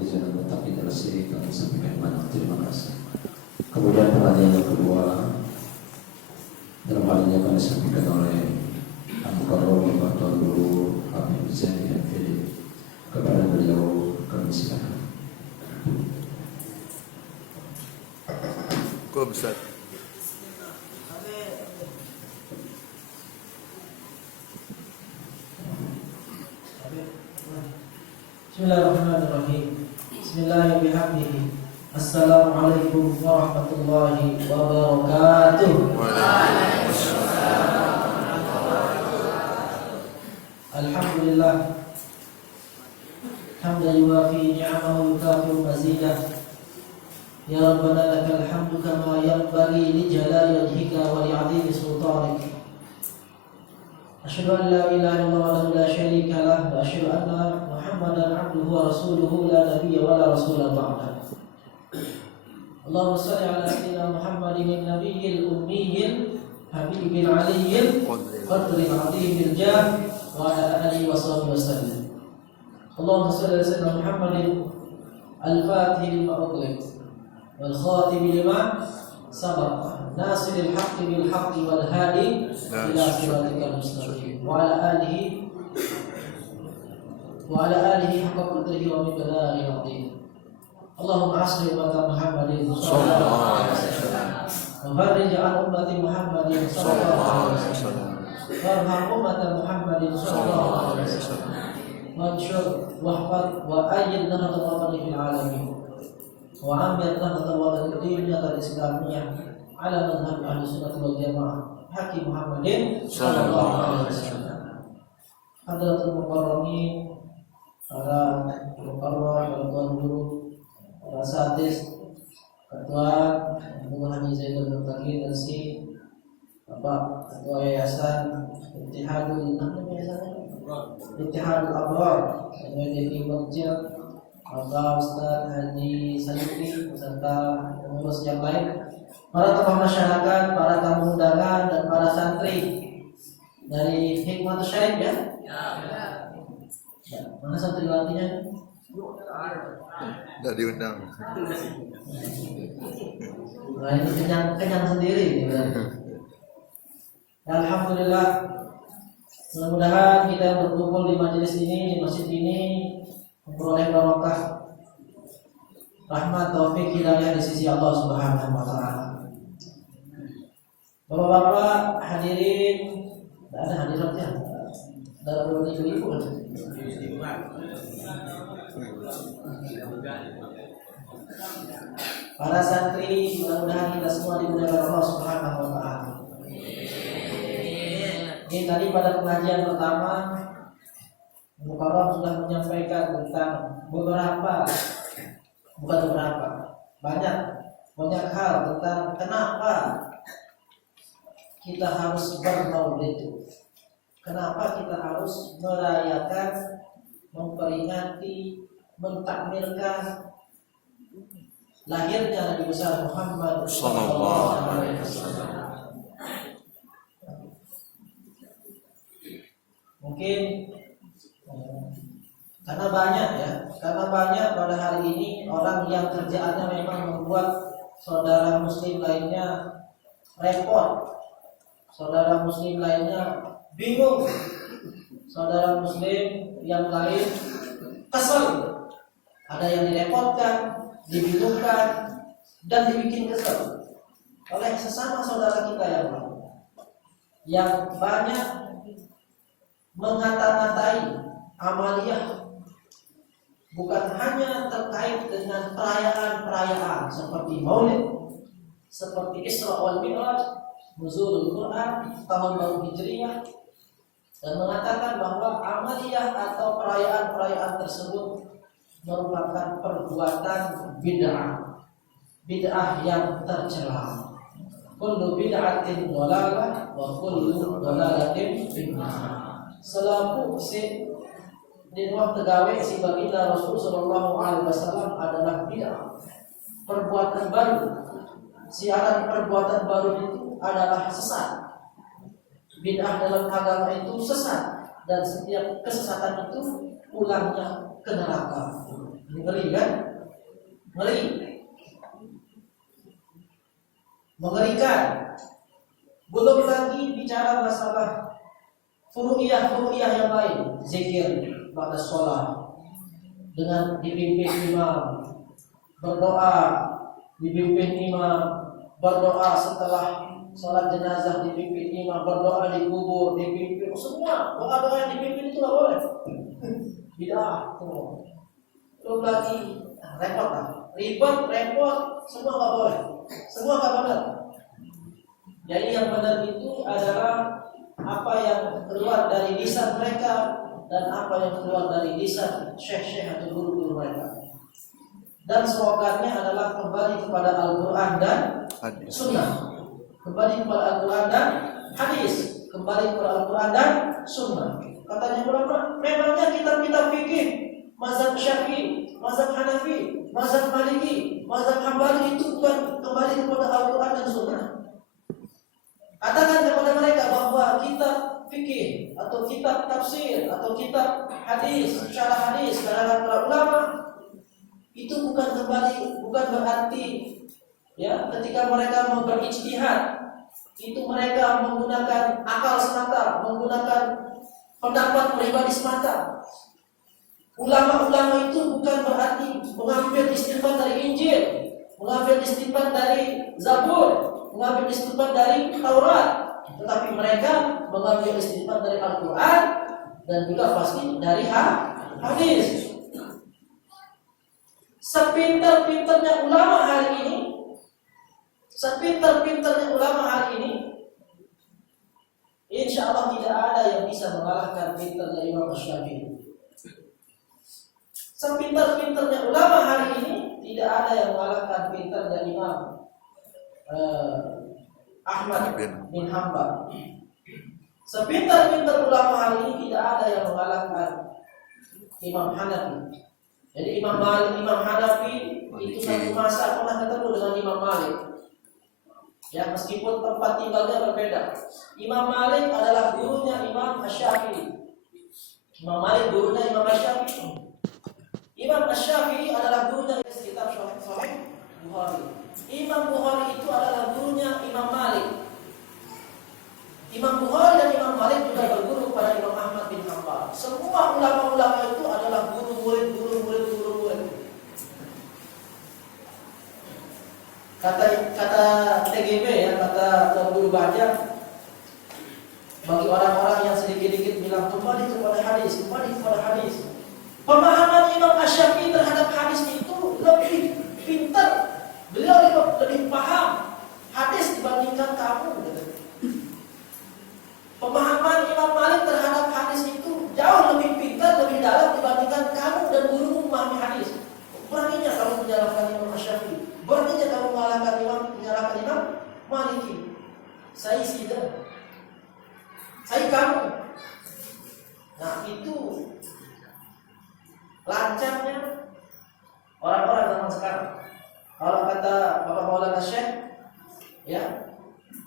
jalan tapi terasi kami sampaikan banyak terima kasih. Kemudian pertanyaan yang kedua, dalam hal ini akan disampaikan oleh Al-Mukarram Bapak Tuan Guru Habib Zain MPD. Kepada beliau kami silakan. Kau besar. Bismillahirrahmanirrahim. Bismillahirrahmanirrahim. Assalamualaikum warahmatullahi wabarakatuh. Alhamdulillah. Hamdan yuwafi ni'amahu yukafi'u mazidah. Ya Rabbana lakal hamdu kama yanbaghi li jalali wajhika wa li 'azimi sultanik. Asyhadu an la ilaha illallah wa la syarika lah wa asyhadu anna Muhammadan 'abduhu wa rasuluhu la nabiyya wa la rasula ba'da. Allahumma shalli ala sayyidina Muhammadin nabiyil ummiyil habibil aliyyil qadril 'azimil jah wa ala alihi wa sahbihi wasallam. Allahumma shalli ala sayyidina Muhammadin al-fatih lima ughliq wal khatim lima sabaq nasiril haqqi bil haqqi wal hadi ila siratikal mustaqim wa ala alihi haqqa qadrihi wa miqdarihi al-'azim. Allahumma asli ummata Muhammadin sallallahu alaihi wasallam wa farij an ummati Muhammadin sallallahu alaihi wasallam warham ummata Muhammadin sallallahu alaihi wasallam wanshur wahfad wa ayyid nahdhat al-watan fil alamin wa amir nahdhat al-watan diniyat al-islamiyah ala madhhab ahli sunnah wal jamaah hakim Muhammadin sallallahu alaihi wasallam. Hadratul mukarramin, para mukarram, para tuan guru, para asatidz, ketua Guru Haji Zainul Muttaqin dan si Bapak Ketua Yayasan Ittihadul Abrar yang jadi Masjid, Bapak Ustaz Haji Saluki beserta pengurus yang lain, para tokoh masyarakat, para tamu undangan dan para santri dari Hikmatus Syarif ya. Mana santriwatinya? Tidak diundang. Nah ini kenyang sendiri gitu. Alhamdulillah, mudah-mudahan kita berkumpul di majelis ini, di masjid ini memperoleh barokah, rahmat, taufik, hidayah di sisi Allah Subhanahu wa taala. Bapak-bapak hadirin, ada hadiratnya dalam ibu-ibu. Para santri, mudah-mudahan kita semua dimuliakan Allah Subhanahu wa taala. Ini tadi pada pengajian pertama Mukarram sudah menyampaikan tentang banyak hal tentang kenapa kita harus bermaulid, kenapa kita harus merayakan, memperingati, mentakmirkan lahirnya Nabi besar Muhammad sallallahu alaihi wasallam. Mungkin karena banyak pada hari ini orang yang kerjaannya memang membuat saudara muslim lainnya repot, saudara muslim lainnya bingung, saudara muslim yang lain kesel. Ada yang direpotkan, dibingungkan, dan dibikin kesel oleh sesama saudara kita yang lain, yang banyak mengata-ngatai amaliyah, bukan hanya terkait dengan perayaan-perayaan seperti Maulid, seperti Isra wal Mi'raj, Nuzulul Quran, tahun baru Hijriyah, dan mengatakan bahwa amaliyah atau perayaan-perayaan tersebut merupakan perbuatan bid'ah yang tercela. Kullu bid'atin dhalalah wa kullu dhalalatin finnar. Selaku di ruang tegawe si baginda Rasul sallallahu alaihi wasallam adalah bid'ah, perbuatan baru. Siaran perbuatan baru itu adalah sesat. Bid'ah dalam agama itu sesat, dan setiap kesesatan itu pulangnya ke neraka. Ngeri kan? Ngeri. Mengerikan. Belum lagi bicara masalah furu'iyah yang lain, zikir pada sholat dengan dipimpin imam, berdoa dipimpin imam, berdoa setelah sholat jenazah dipimpin imam, berdoa di kubur dipimpin, semua doa-doa yang dipimpin itu nggak boleh. Bid'ah semua. Belum lagi repot lah, ribet, repot, semua nggak boleh, semua nggak benar. Jadi yang benar itu adalah apa yang keluar dari lisan mereka dan apa yang keluar dari lisan syekh-syekh atau guru-guru mereka. Dan slogannya adalah kembali kepada Al-Quran dan Sunnah. Kembali kepada Al-Quran dan hadis. Kembali kepada Al-Quran dan Sunnah. Katanya ulama, memangnya kitab-kitab fikih mazhab Syafi'i, mazhab Hanafi, mazhab Maliki, mazhab Hambali itu bukan kembali kepada Al-Quran dan Sunnah. Katakan kepada mereka bahwa kitab fikih atau kitab tafsir atau kitab hadis, syarah hadis karangan para ulama itu bukan berarti ya ketika mereka mau berijtihad itu mereka menggunakan akal semata, menggunakan pendapat pribadi semata. Ulama-ulama itu bukan berarti mengambil istinbat dari Injil, mengambil istinbat dari Zabur, mengambil istinbat dari Taurat, tetapi mereka mengambil istinbat dari Al-Quran dan juga pasti dari hadis. Sepintar-pintarnya ulama hari ini, insya Allah tidak ada yang bisa mengalahkan pintarnya Imam Syafi'i. Sepintar-pintarnya ulama hari ini, tidak ada yang mengalahkan pintarnya Imam Ahmad bin Hanbal. Sepintar-pintar ulama hari ini tidak ada yang mengalahkan Imam Hanafi. Jadi Imam Hanafi itu satu masa pernah ketemu dengan Imam Malik. Ya, meskipun tempat tinggalnya berbeda. Imam Malik adalah gurunya Imam Asy-Syafi'i. Imam Malik gurunya Imam Asy-Syafi'i. Imam Asy-Syafi'i adalah gurunya kitab Sahih Bukhari. Imam Bukhari itu adalah gurunya Imam Malik. Imam Bukhari dan Imam Malik juga berguru kepada Imam Ahmad bin Hanbal. Semua ulama-ulama itu adalah guru murid. Kata TGB ya, kata guru Bajang, bagi orang-orang yang sedikit-sedikit bilang kembali kepada hadis. Pemahaman Imam Asy-Syafi'i terhadap hadis itu lebih pintar. Beliau lebih paham hadis dibandingkan kamu. Pemahaman Imam Malik terhadap hadis itu jauh lebih pintar, lebih dalam dibandingkan kamu dan gurumu memahami hadis. Beraninya kamu menyalahkan Imam Asy-Syafi'i, beraninya kamu menyalahkan Imam Maliki. Saya tidak. Saya kamu. Nah itu lancarnya orang-orang zaman sekarang. Kalau kata Bapak Maulana Syekh, ya,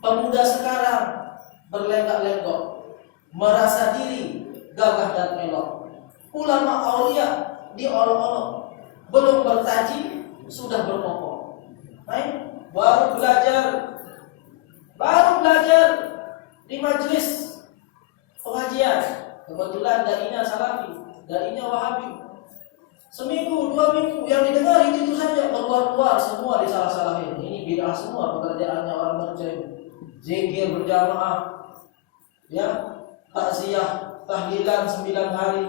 pemuda sekarang berlenggak-lenggok, merasa diri gagah dan elok. Ulama aulia diolok-olok, belum bertaji sudah berkokok. Baru belajar di majelis pengajian. Kebetulan darinya Salafi, darinya Wahabi. Seminggu, 2 minggu yang didengar itu saja, keluar semua disalah-salahin. Ini bid'ah semua pekerjaannya orang ngerjain. Zikir berjamaah, ya, takziah, tahlilan 9 hari,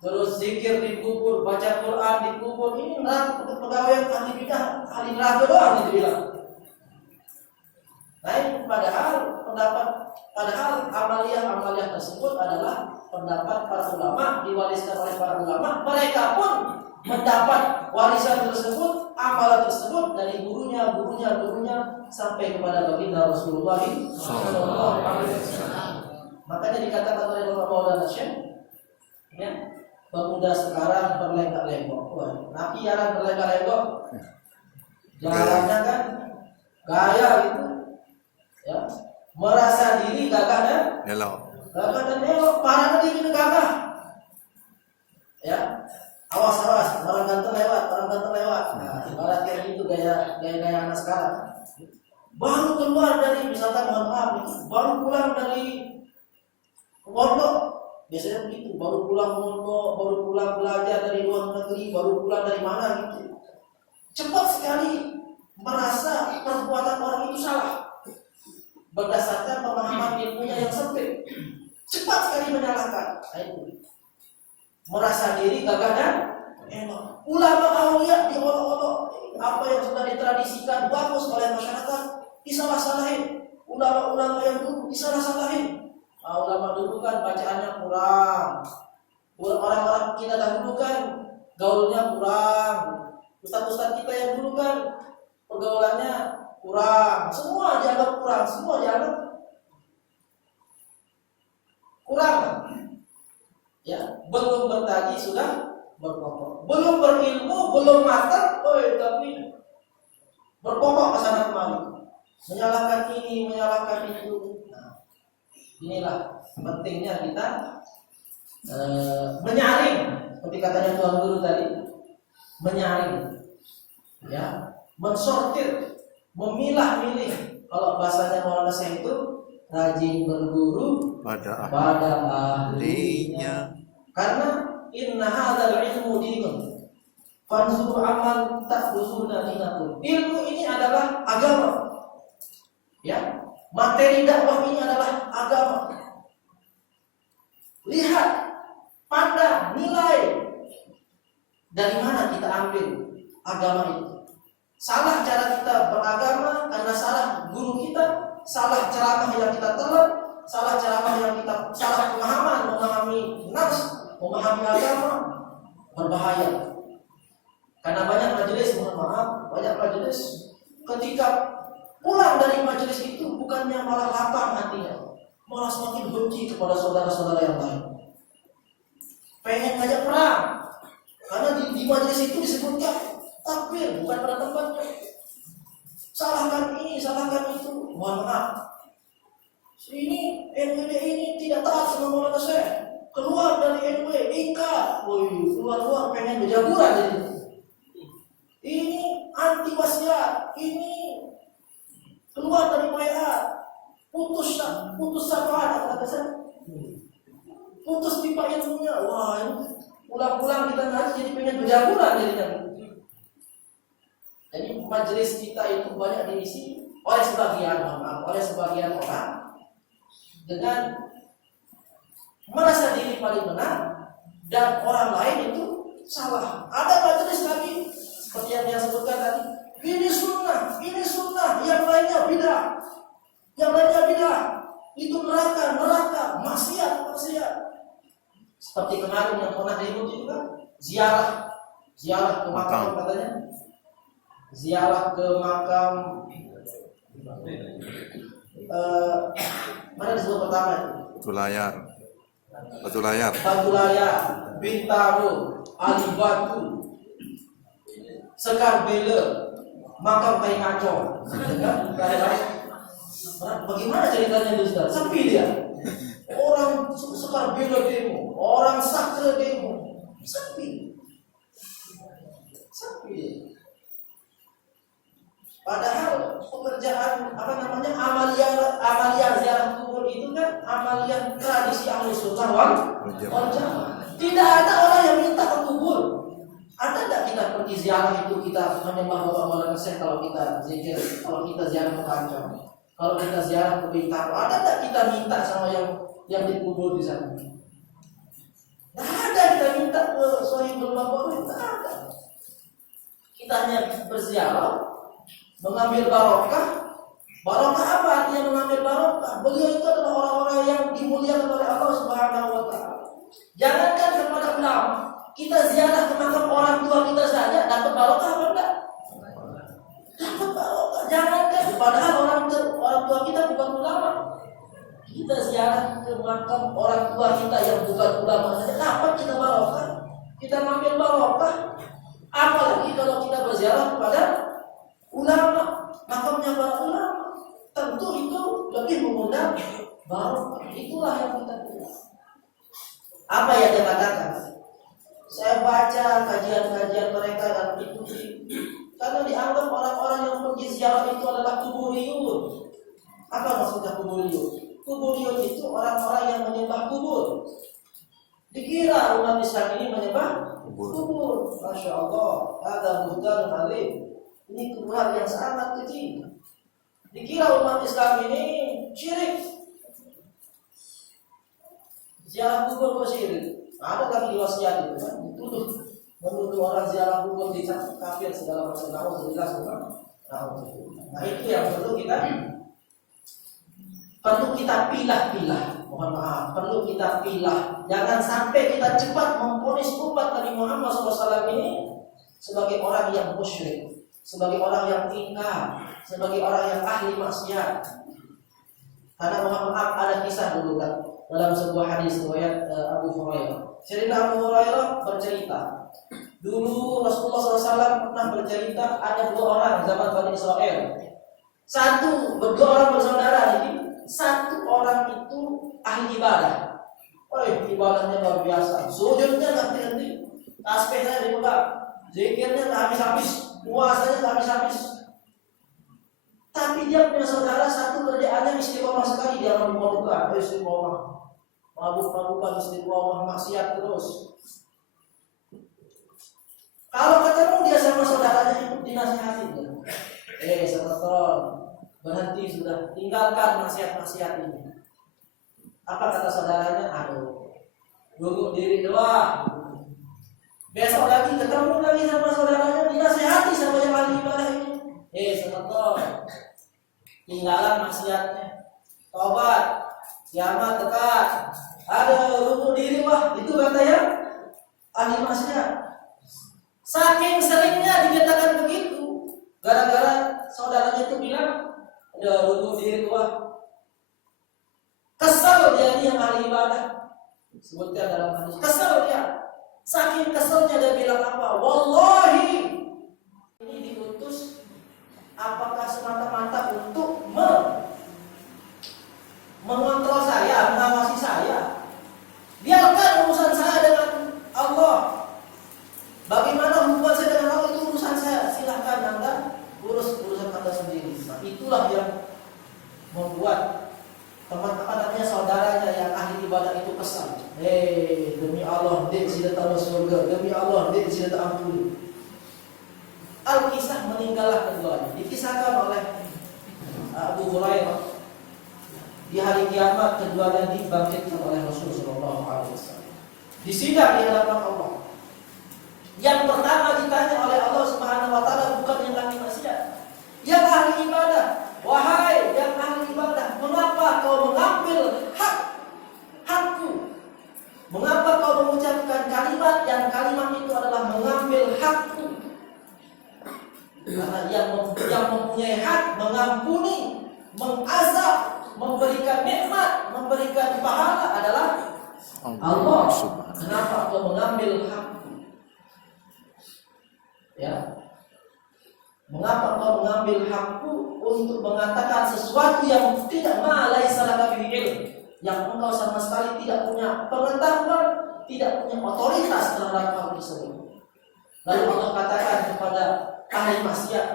terus zikir di kubur, baca Quran di kubur. Ini neraka, pegawai ahli bid'ah, ahli neraka doang dibilang. Padahal amaliah tersebut adalah pendapat para ulama, diwariskan oleh para ulama. Mereka pun mendapat warisan tersebut, amalan tersebut dari gurunya sampai kepada baginda Rasulullah sallallahu alaihi wasallam. Makanya dikatakan oleh Bapak Maulana Syekh, ya, pemuda sekarang berlenggak-lenggok. Nabi jarang berlenggak-lenggok. Jalannya kan gaya gitu. Ya, merasa diri gagah dan elok. Para diri gagah. Ya. Awas, orang ganteng lewat. Nah, ibarat kayak gitu gaya anak sekarang. Baru keluar dari, misalkan mohon maaf, baru pulang dari pondok, biasanya begitu, baru pulang pondok, baru pulang belajar dari luar negeri, baru pulang dari mana gitu. Cepat sekali merasa perbuatan orang itu salah berdasarkan pemahaman ilmunya yang sempit. Cepat sekali menyalahkan. Itu merasa diri gagah dan enak. Ulama aulia diolok-olok, apa yang sudah ditradisikan bagus oleh masyarakat disalah-salahin. Ulama-ulama yang dulu disalah-salahin. Ulama dulu kan bacaannya kurang. Orang-orang kita dahulu kan gaulnya kurang. Ustaz-ustaz kita yang dulu kan pergaulannya kurang. Semua dianggap kurang. Ya, belum bertagi sudah berpokok. Belum berilmu, belum matang, tapi berpokok ke sana kemari. Menyalahkan ini, menyalahkan itu. Nah, inilah pentingnya kita menyaring, seperti katanya Tuan Guru tadi, menyaring, ya, mensortir, memilah-milih. Kalau bahasanya Maulana Syekh itu rajin berguru pada ahlinya. Karena inna hadzal ilmu dinun fanzuru amal ta'khuzuna dinakum. Ilmu ini adalah agama. Ya, materi dakwah ini adalah agama. Lihat, pandang, nilai dari mana kita ambil agama itu. Salah cara kita beragama karena salah guru kita, salah ceramah yang kita telan, salah ceramah yang kita salah pemahaman, memahami nas, memahami agama, berbahaya. Karena banyak majelis, mohon maaf, banyak majelis ketika pulang dari majelis itu bukannya malah lapang hatinya, malah semakin benci kepada saudara-saudara yang lain. Pengen ngajak perang, karena di majelis itu disebutkan takbir bukan pada tempatnya. Salahkan ini, salahkan itu. Mohon maaf, ini NWD ini tidak taat sama Maulana Syekh. Keluar dari NW, ingkar. Keluar pengen berjaburan jadi. Ini anti wasiat, ini keluar dari bayat, putus syafaat, kata saya, putus pipa ilmunya. Wah, ini pulang-pulang kita ngaji jadi pengen berjaburan jadinya. Jadi majelis kita itu banyak diisi oleh sebagian orang dengan merasa diri paling benar dan orang lain itu salah. Ada majelis lagi seperti yang dia sebutkan tadi, ini sunnah, yang lainnya bidah, itu neraka, maksiat. Seperti kemarin yang pernah ribut itu kan, ziarah ke makam katanya, ziarah ke makam, mana disebut pertama itu? Batu Layar, Bintaro, Ali Batu, Sekar Bele, makam Kai Ngacong. Bagaimana ceritanya itu, Ustaz? Sepi dia. Orang Sekar Bele demo, orang Sakre demo, sepi. Padahal pekerjaan amalia ziarah kubur itu kan amalia tradisi Ahlus Sunnah wal Jamaah. Tidak ada orang yang minta ke kubur. Ada tidak kita pergi ziarah itu kita menyembah Bapak Maulana Syekh, kalau kita zikir, kalau kita ziarah ke Kancong, kalau kita ziarah ke Bintaro, ada tidak kita minta sama yang dikubur di sana? Tidak ada kita minta ke Sohibul Maqbur, tidak ada. Kita hanya berziarah, mengambil barokah. Barokah apa artinya mengambil barokah? Beliau itu adalah orang-orang yang dimuliakan oleh Allah Subhanahu wa Ta'ala. Jangankan kepada ulama, kita ziarah ke makam orang tua kita saja dapat barokah apa enggak? Dapat barokah. Jangankan, padahal orang tua kita bukan ulama. Kita ziarah ke makam orang tua kita yang bukan ulama saja dapat kita barokah. Kita mengambil barokah. Apalagi kalau kita berziarah kepada ulama, makamnya para ulama, tentu itu lebih mengundang barokah. Itulah yang kita pilih. Apa yang dia katakan? Saya baca mereka dan ikuti. Karena dianggap orang-orang yang pergi ziarah itu adalah kuburiyun. Apa maksudnya kuburiyun? Kuburiyun itu orang-orang yang menyembah kubur. Dikira umat Islam ini menyembah kubur. Masya Allah, ada buhtan alim. Ini kuburan yang sangat kecil. Dikira umat Islam ini syirik. Ziarah kubur kok syirik? Ada lagi wasiat itu kan? Menuduh orang ziarah kubur dicap kafir segala macam. Alhamdulillah semua. Nah itu yang perlu kita pilah-pilah. Mohon maaf, perlu kita pilah. Jangan sampai kita cepat memvonis umat Nabi Muhammad SAW ini sebagai orang yang musyrik, sebagai orang yang ingkar, sebagai orang yang ahli maksiat. Karena mohon maaf ada kisah dulu kan dalam sebuah hadis riwayat Abu Hurairah. Cerita Abu Hurairah bercerita, dulu Rasulullah SAW pernah bercerita ada dua orang zaman Bani Israel. Dua orang bersaudara ini. Satu orang itu ahli ibadah. Ibadahnya luar biasa. Sujudnya nggak henti-henti, tasbihnya dipegang, zikirnya nggak habis-habis, puasanya nggak habis-habis. Tapi dia punya saudara satu kerjaannya istiqomah sekali, dia mabuk-mabukan, istiqomah, mabuk-mabukan, istiqomah, maksiat terus. Kalau ketemu dia sama saudaranya itu dinasihatin dia. Saudara, berhenti sudah, tinggalkan maksiat-maksiat ini. Apa kata saudaranya? Duduk diri doang. Besok lagi ketemu lagi sama saudaranya, dinasihati sama yang ahli ibadah ini. Saudara, tinggalan maksiatnya, tobat, kiamat dekat. Duduk diri itu kata ya ahli maksiat. Saking seringnya dikatakan begitu, gara-gara saudaranya itu bilang, duduk diri kesal dia yang ahli ibadah. Sebutkan dalam hadis, kesal dia. Saking kesalnya dia bilang apa? Wallahi, ini diutus apakah semata-mata untuk mengontrol saya, mengawasi saya? Biarkan urusan saya dengan Allah. Bagaimana hubungan saya dengan Allah itu urusan saya. Silahkan Anda urus urusan Anda sendiri. Nah, itulah yang membuat teman-teman saudaranya yang ahli ibadah itu kesal. Demi Allah, dia tidak tahu surga. Demi Allah, dia tidak ampuni. Al-Kisah meninggallah keduanya. Dikisahkan oleh Abu Hurairah. Di hari kiamat keduanya dibangkitkan oleh Rasulullah SAW. Disidang di hadapan Allah. Yang pertama ditanya oleh Allah Subhanahu Wa Taala bukan yang ahli maksiat, yang ahli ibadah. Wahai yang ahli ibadah, mengapa kau mengambil hakku? Mengapa kau mengucapkan kalimat yang kalimat itu adalah mengambil hakku? Karena yang mempunyai hak mengampuni, mengazab, memberikan nikmat, memberikan pahala adalah Allah. Kenapa kau mengambil hakku? Ya, mengapa kau mengambil hakku untuk mengatakan sesuatu yang tidak laisa laka bihi ilm, yang engkau sama sekali tidak punya pengetahuan, tidak punya otoritas terhadap hal tersebut. Lalu Allah katakan kepada ahli maksiat,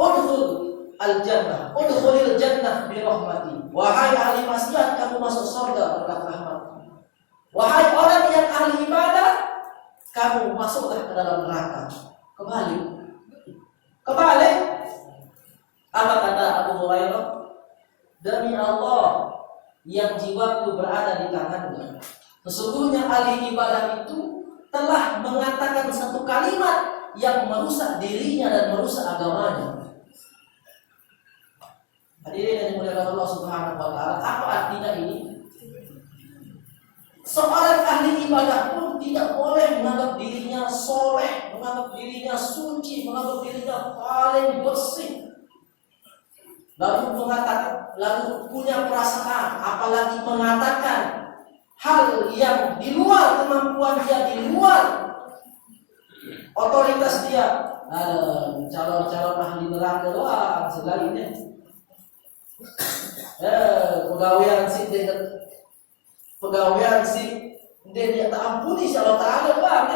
udkhulil jannah bi rahmati. Wahai ahli maksiat, kamu masuk surga berkat rahmat. Wahai orang yang ahli ibadah, kamu masuklah ke dalam neraka. Kebalik. Apa kata Abu Hurairah? Demi Allah yang jiwaku berada di tangannya, sesungguhnya ahli ibadah itu telah mengatakan satu kalimat yang merusak dirinya dan merusak agamanya. Hadirin yang dimuliakan Allah Subhanahu Wa Taala, apa artinya ini? Seorang ahli ibadah pun tidak boleh menganggap dirinya soleh, menganggap dirinya suci, menganggap dirinya paling bersih. Lalu punya perasaan, apalagi mengatakan hal yang di luar kemampuan dia, di luar otoritas dia. Calon-calon ahli neraka doang segalinya. Pegawaian si dia tak ampuni si Allah Ta'ala bang.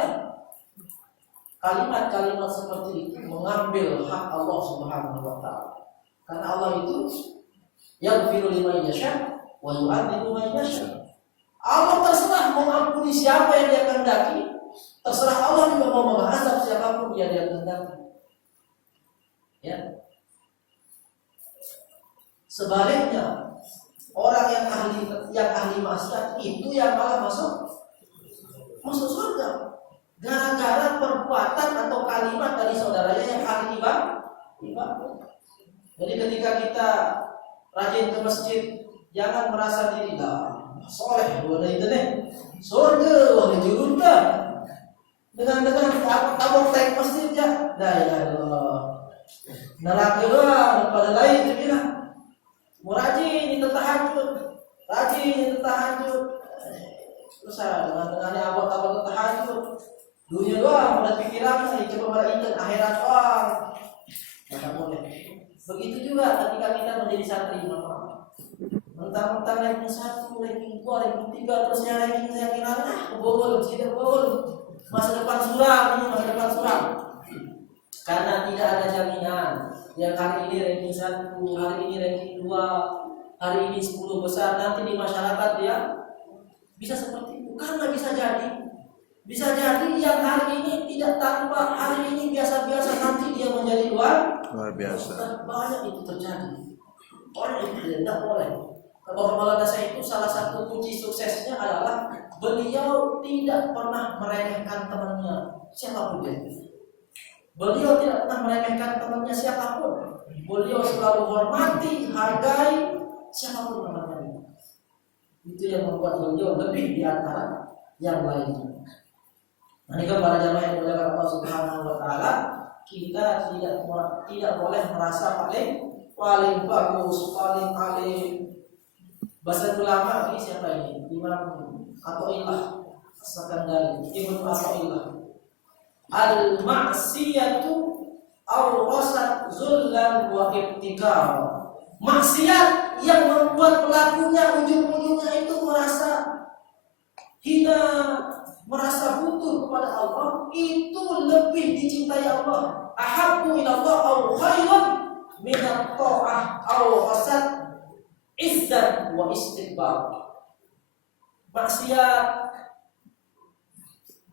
kalimat-kalimat seperti itu mengambil hak Allah Subhanahu wa taala. Karena Allah itu yaghfiru liman yasha wa yu'adzibu man yasha. Allah terserah mau ampuni siapa yang dia kehendaki, terserah Allah juga mau mengazab siapapun yang dia kehendaki. Ya. Sebaliknya, orang yang ahli maksiat itu yang malah masuk surga. Gara-gara perbuatan atau kalimat dari saudaranya yang ahli ibadah. Jadi ketika kita rajin ke masjid, jangan merasa diri soleh, boleh itu nih, surga, boleh jurunda. Dengan kamu naik masjid ya, dah ya Allah. Neraka doang, pada lain itu bilang, mau rajin itu tahajud, Terus dengan abad tahajud, dunia doang, pada pikiran, coba pada ingat akhirat doang. Tidak boleh. Begitu juga ketika kita menjadi santri Imam. Mentang-mentang ranking 1, ranking 2, ranking 3, terusnya ranking kebobol, masa depan suram. Karena tidak ada jaminan yang hari ini ranking 1, hari ini ranking 2, hari ini 10 besar, nanti di masyarakat dia bisa seperti itu. Karena bisa jadi yang hari ini tidak tanpa, hari ini biasa-biasa, nanti dia menjadi luar biasa. Banyak itu terjadi. Oleh itu tidak boleh. Kalau Maulana saya itu salah satu kunci suksesnya adalah beliau tidak pernah meremehkan temannya siapapun dia. Beliau tidak pernah meremehkan temannya siapapun. Beliau selalu hormati, hargai siapapun temannya. Itu yang membuat beliau lebih di antara yang lainnya. Nah, ini para jamaah yang dimuliakan Allah Subhanahu wa taala, kita tidak boleh merasa paling bagus, paling alim. Bahasa ulama ini siapa ini? Imam Athaillah As-Sakandari, Ibnu Athaillah. Al-ma'siyatu awrasat zullan wa ibtikar. Maksiat yang membuat pelakunya ujung-ujungnya itu merasa hina, merasa butuh kepada Allah, itu lebih dicintai Allah. Ahabbu ilallah aw khairun min at-ta'ah aw hasad izzat wa istikbar. Maksiat,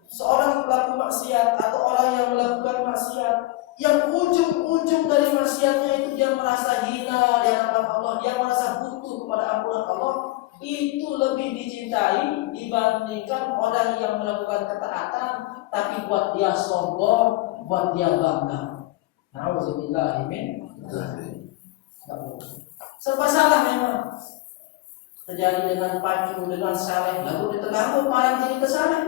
seorang pelaku maksiat atau orang yang melakukan maksiat, yang ujung-ujung dari maksiatnya itu dia merasa hina di hadapan Allah, dia merasa butuh kepada ampunan Allah, itu lebih dicintai dibandingkan orang yang melakukan ketaatan tapi buat dia sombong, buat dia bangga. Nauzubillah min dzalik. Serba salah memang. Terjadi dengan Pancu, dengan Saleh, lalu di tengah malah jadi kesaleh.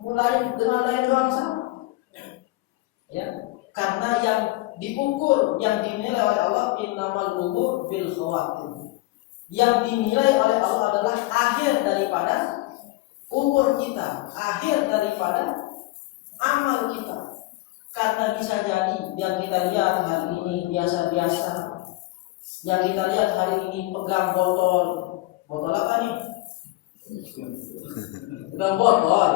Mulai dengan lain doang sama. Ya, karena yang diukur, yang dinilai oleh Allah innamal umur bil khawatim. Yang dinilai oleh Allah adalah akhir daripada umur kita, akhir daripada amal kita. Karena bisa jadi yang kita lihat hari ini biasa-biasa, yang kita lihat hari ini pegang botol apa nih? Pegang botol.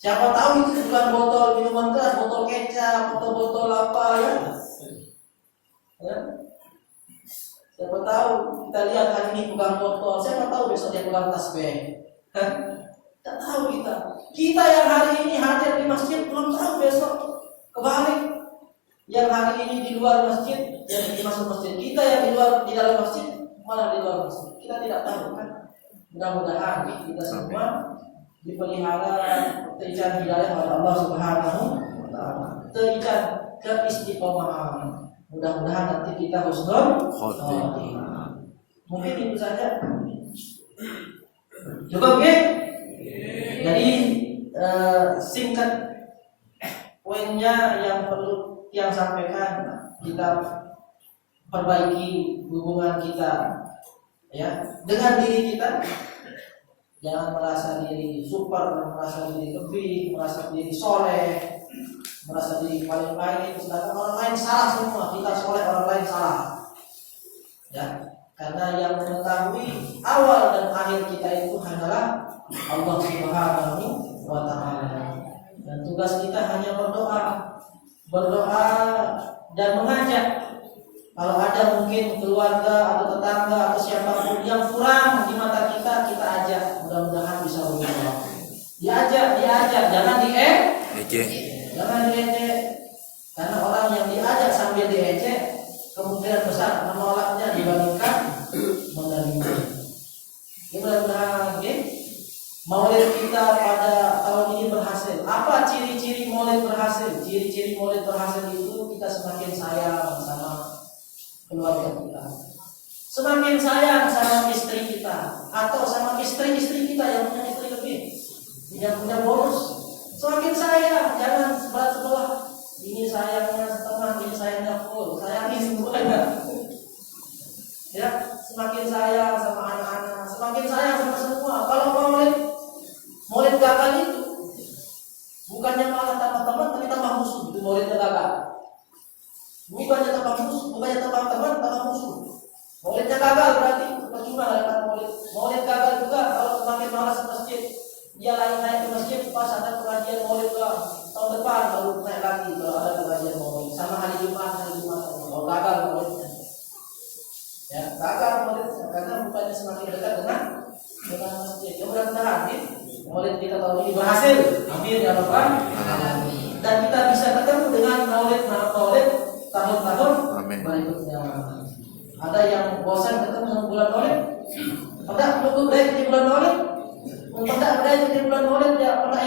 Siapa tahu itu bukan botol minuman keras, botol kecap, atau botol apa ya? Siapa tahu kita lihat hari ini pegang botol, siapa tahu besok dia pegang tasbih. Tidak tahu kita. Kita yang hari ini hadir di masjid belum tahu besok kebalik. Yang hari ini di luar masjid, yang di masuk masjid. Kita yang di dalam masjid malah di luar masjid. Kita tidak tahu kan. Mudah-mudahan kita semua dipelihara terikat hidayah oleh Allah Subhanahu wa taala. Terikat keistiqomahan. Mudah-mudahan nanti kita husnul khotimah. Mungkin itu saja. Cukup ya? Jadi singkat poinnya yang perlu yang sampaikan, kita perbaiki hubungan kita ya dengan diri kita. Jangan merasa diri super, merasa diri lebih, merasa diri soleh, merasa diri paling baik, sedangkan orang lain salah semua. Kita soleh, orang lain salah. Ya, karena yang mengetahui awal dan akhir kita itu hanyalah Allah Subhanahu wa taala. Dan Dan tugas kita hanya berdoa dan mengajak. Kalau ada mungkin keluarga atau tetangga atau siapapun yang kurang di mata kita, kita ajak. Mudah-mudahan bisa berubah. Diajak, jangan jangan diejek. Karena orang yang diajak sambil diejek, kemungkinan besar menolaknya dibandingkan menerima. Mudah-mudahan Maulid kita pada tahun ini berhasil. Apa ciri-ciri Maulid berhasil? Ciri-ciri Maulid berhasil itu kita semakin sayang sama keluarga kita, semakin sayang sama istri kita, atau sama istri-istri kita yang punya istri lebih, yang punya bonus. Semakin sayang, jangan sebelah-sebelah. Ini sayangnya setengah, ini sayangnya full. Sayangi semuanya. Ya, semakin sayang sama anak-anak, semakin sayang sama semua. Kalau Maulid gagal itu bukannya malah tambah teman, tapi tambah musuh. Itu Maulidnya gagal. Bukannya tambah musuh, bukannya tambah teman, tambah musuh. Maulidnya gagal berarti percuma lewat Maulid. Maulid gagal juga kalau semakin malas ke masjid. Dia naik ke masjid pas ada pengajian Maulid tahun depan baru naik lagi kalau ada pengajian Maulid. Sama hari Jumat. Kalau gagal Maulidnya. Ya, gagal Maulidnya karena bukannya semakin dekat dengan masjid. Ya mudah-mudahan Maulid kita tahun ini berhasil. Amin ya rabbal alamin. Dan kita bisa ketemu dengan Maulid tahun-tahun berikutnya. Ada yang bosan ketemu sama bulan Maulid? Ada menunggu berapa di bulan Maulid? Pada berapa di bulan Maulid ya pada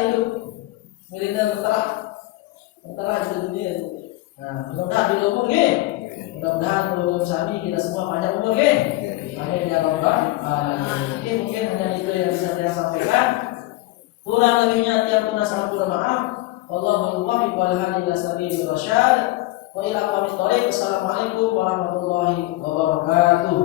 hidup. Militer tertera di dunia. Nah, mudah-mudahan di umur mudah-mudahan belum sami kita semua panjang umur Amin ya rabbal alamin. Mungkin hanya itu yang bisa saya sampaikan. Kurang lebihnya tiap tunasal kurang maaf. Wallahu muwaffiq wal hadi ila sabilir rasyad. Wa ila aqwamit thoriq. Assalamualaikum warahmatullahi wabarakatuh.